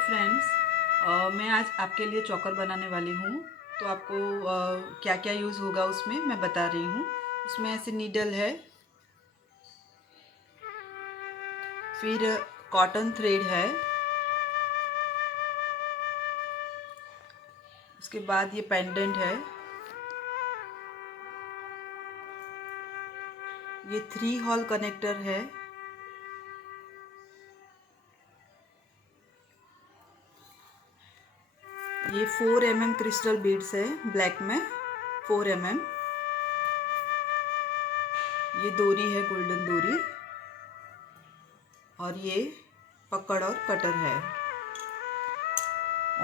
Friends, मैं आज आपके लिए चोकर बनाने वाली हूँ। तो आपको क्या क्या यूज़ होगा उसमें मैं बता रही हूँ। उसमें ऐसे नीडल है, फिर कॉटन थ्रेड है, उसके बाद ये पेंडेंट है, ये 3 हॉल कनेक्टर है, ये 4 mm क्रिस्टल बीड्स है ब्लैक में 4 mm, ये डोरी है गोल्डन डोरी, और ये पकड़ और कटर है,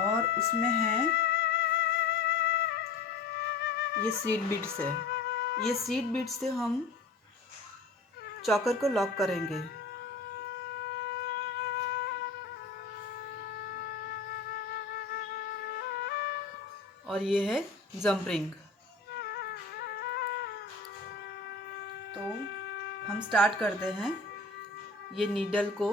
और उसमें है ये सीड बीड्स है। ये सीड बीड्स से हम चोकर को लॉक करेंगे। और ये है जंप रिंग। तो हम स्टार्ट करते हैं। ये नीडल को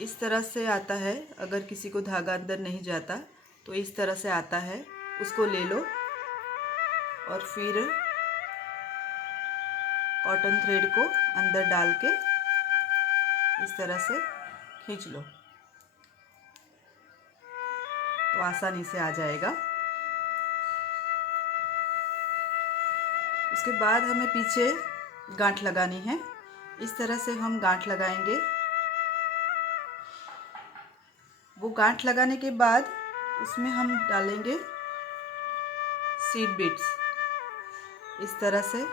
इस तरह से आता है, अगर किसी को धागा अंदर नहीं जाता तो इस तरह से आता है, उसको ले लो और फिर कॉटन थ्रेड को अंदर डाल के इस तरह से खींच लो तो आसानी से आ जाएगा। उसके बाद हमें पीछे गांठ लगानी है। इस तरह से हम गांठ लगाएंगे। वो गांठ लगाने के बाद उसमें हम डालेंगे सीड बीड्स इस तरह से।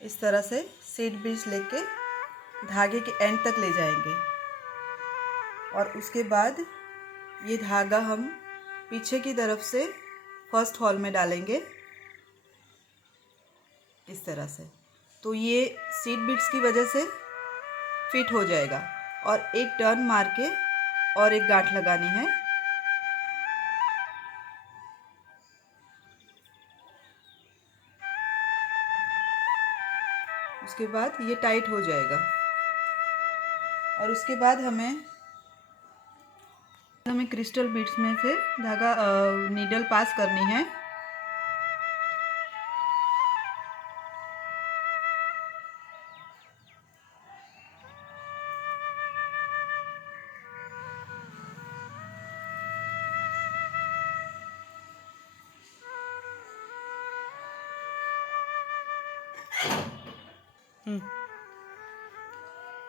इस तरह से सीड बीड्स लेके धागे के एंड तक ले जाएंगे, और उसके बाद ये धागा हम पीछे की तरफ से फर्स्ट हॉल में डालेंगे इस तरह से। तो ये सीड बीड्स की वजह से फिट हो जाएगा, और एक टर्न मार के और एक गांठ लगानी है। उसके बाद ये टाइट हो जाएगा, और उसके बाद हमें क्रिस्टल बीड्स में से धागा नीडल पास करनी है।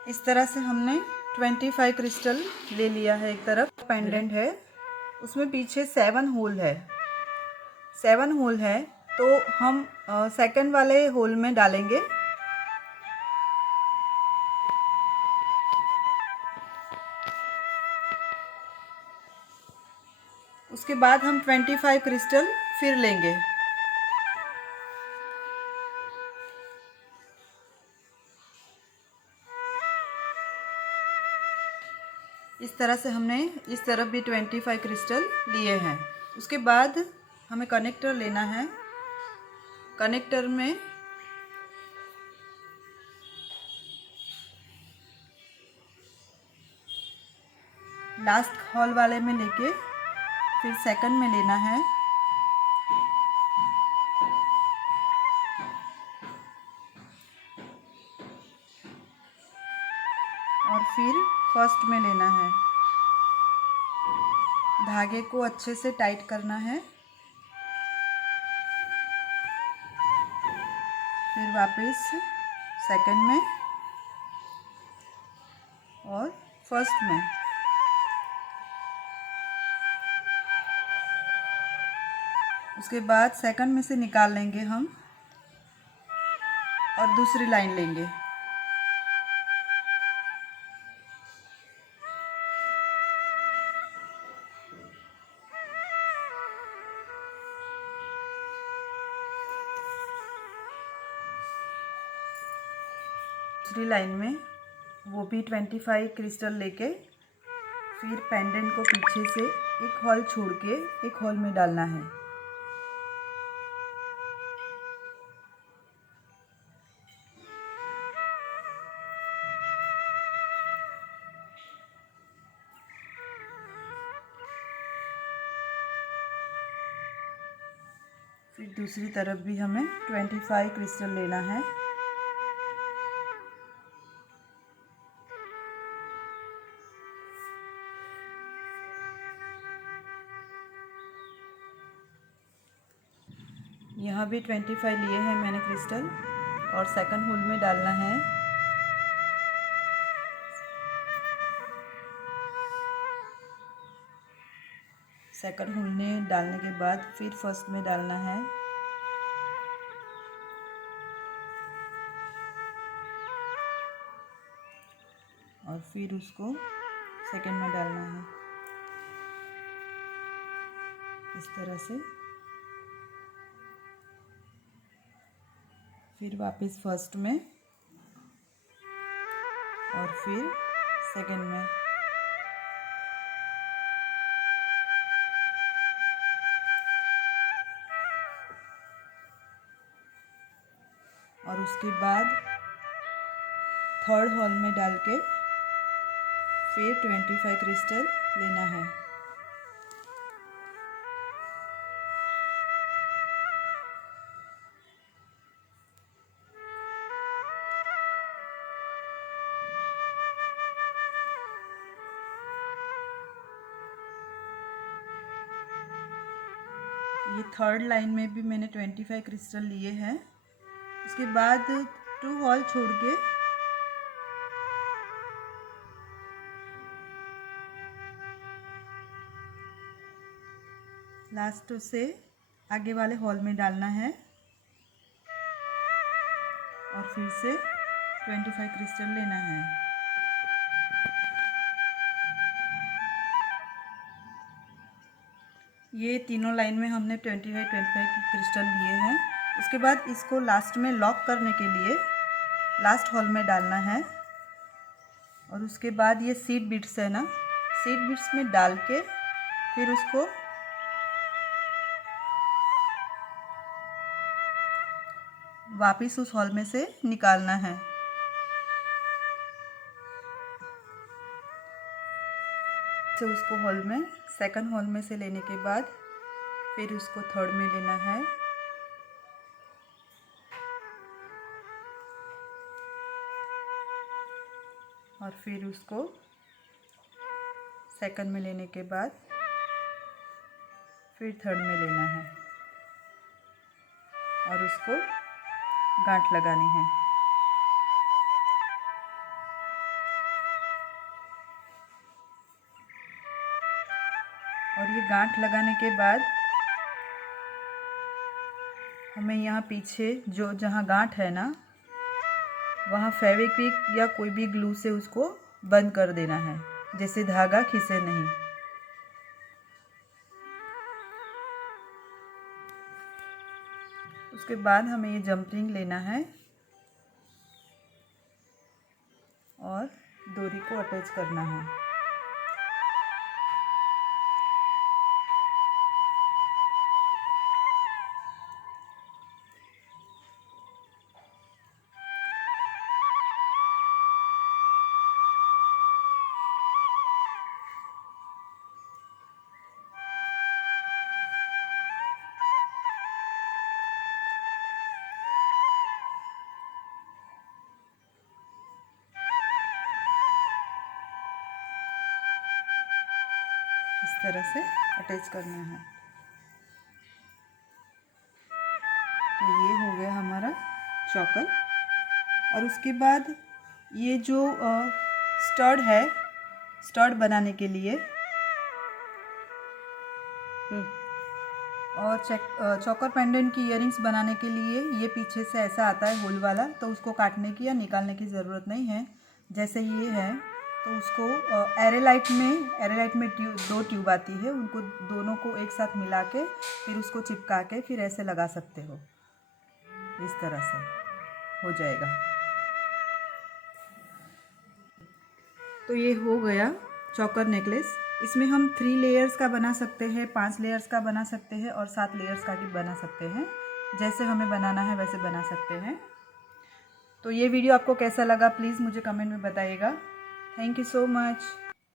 इस तरह से हमने 25 क्रिस्टल ले लिया है। एक तरफ पेंडेंट है, उसमें पीछे 7 होल है। 7 होल है तो हम सेकंड वाले होल में डालेंगे। उसके बाद हम 25 क्रिस्टल फिर लेंगे। इस तरह से हमने इस तरफ भी 25 क्रिस्टल लिए हैं। उसके बाद हमें कनेक्टर लेना है। कनेक्टर में लास्ट हॉल वाले में लेके फिर सेकंड में लेना है, और फिर फर्स्ट में लेना है। धागे को अच्छे से टाइट करना है, फिर वापस सेकंड में और फर्स्ट में। उसके बाद सेकंड में से निकाल लेंगे हम और दूसरी लाइन लेंगे। दूसरी लाइन में वो भी 25 क्रिस्टल लेके फिर पेंडेंट को पीछे से एक हॉल छोड़ के एक हॉल में डालना है। दूसरी तरफ भी हमें 25 क्रिस्टल लेना है। यहाँ भी 25 लिए हैं मैंने क्रिस्टल और सेकंड होल में डालना है। सेकंड होल में डालने के बाद फिर फर्स्ट में डालना है और फिर उसको सेकंड में डालना है इस तरह से। फिर वापस फर्स्ट में और फिर सेकंड में। और उसके बाद थर्ड हॉल में डाल के फिर 25 क्रिस्टल लेना है। ये थर्ड लाइन में भी मैंने 25 क्रिस्टल लिए हैं। उसके बाद 2 हॉल छोड़ के लास्ट से आगे वाले हॉल में डालना है और फिर से 25 क्रिस्टल लेना है। ये तीनों लाइन में हमने 25 क्रिस्टल लिए हैं। उसके बाद इसको लास्ट में लॉक करने के लिए लास्ट हॉल में डालना है और उसके बाद ये सीड बीड्स है ना, सीड बीड्स में डाल के फिर उसको वापस उस हॉल में से निकालना है। तो उसको हॉल में सेकंड हॉल में से लेने के बाद फिर उसको थर्ड में लेना है और फिर उसको सेकंड में लेने के बाद फिर थर्ड में लेना है और उसको गांठ लगानी है। और ये गांठ लगाने के बाद हमें यहाँ पीछे जो जहाँ गांठ है ना, वहाँ फेविक्विक या कोई भी ग्लू से उसको बंद कर देना है, जैसे धागा खिसे नहीं। उसके बाद हमें ये जंप रिंग लेना है और डोरी को अटैच करना है। इस तरह से अटैच करना है। तो ये हो गया हमारा चोकर। और उसके बाद ये जो स्टड है, स्टड बनाने के लिए और चोकर पेंडेंट की इयररिंग्स बनाने के लिए ये पीछे से ऐसा आता है होल वाला, तो उसको काटने की या निकालने की ज़रूरत नहीं है। जैसे ये है तो उसको एरेलाइट में दो ट्यूब आती है, उनको दोनों को एक साथ मिला के फिर उसको चिपका के फिर ऐसे लगा सकते हो। इस तरह से हो जाएगा। तो ये हो गया चोकर नेकलेस। इसमें हम 3 लेयर्स का बना सकते हैं, 5 लेयर्स का बना सकते हैं और 7 लेयर्स का भी बना सकते हैं। जैसे हमें बनाना है वैसे बना सकते हैं। तो ये वीडियो आपको कैसा लगा प्लीज़ मुझे कमेंट में बताइएगा। Thank you so much.